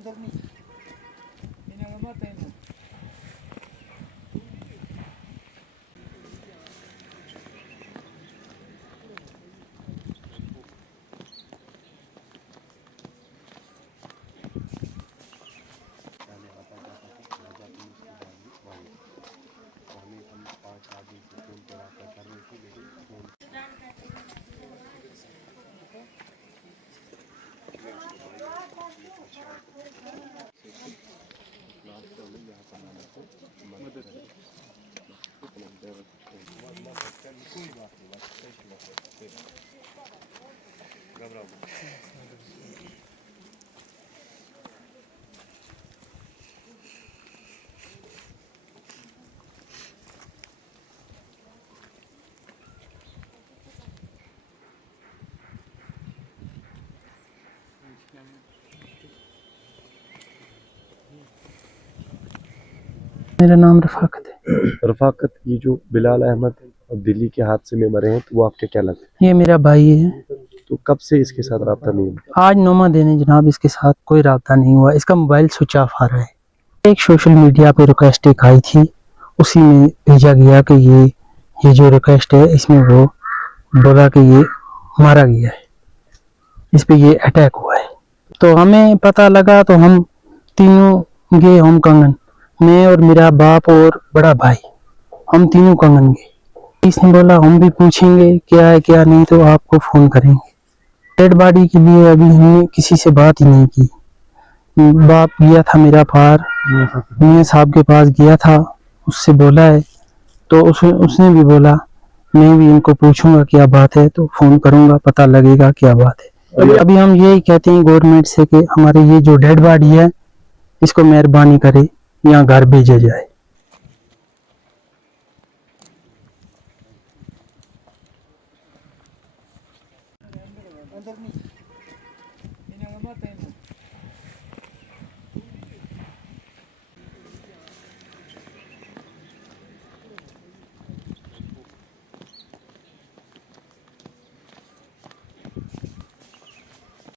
अंदर नहीं इन्हें मत है ना कोई बात नहीं बस टेंशन मत लो घबराओ मेरा नाम रफ़ाकत है। रफ़ाकत, ये जो बिलाल अहमद दिल्ली के हादसे में मरे हैं, तो वो आपके क्या लगते हैं? ये मेरा भाई है। तो कब से इसके साथ रब्ता नहीं हुआ? आज 9वां दिन है जनाब, इसके साथ कोई रब्ता नहीं हुआ। इसका मोबाइल स्विच ऑफ आ रहा है। एक सोशल मीडिया पे रिक्वेस्ट एक आई थी, उसी में भेजा गया कि ये जो रिक्वेस्ट है इसमें वो बोला कि ये मारा गया है, इस पे ये अटैक हुआ है। तो हमें पता लगा तो हम तीनों गए होम कंगन, मैं और मेरा बाप और बड़ा भाई, हम तीनों कंगन गए। इसने बोला हम भी पूछेंगे क्या है क्या नहीं, तो आपको फोन करेंगे। डेड बॉडी के लिए अभी हमने किसी से बात ही नहीं की। बाप गया था मेरा पार, मियां साहब के पास गया था, उससे बोला है तो उसने भी बोला मैं भी इनको पूछूंगा क्या बात है, तो फोन करूंगा, पता लगेगा क्या बात है। अभी हम यही कहते हैं गवर्नमेंट से कि हमारे ये जो डेड बॉडी है इसको मेहरबानी करे यहाँ घर भेजा जाए। अंदर नहीं इन्हें मत है ना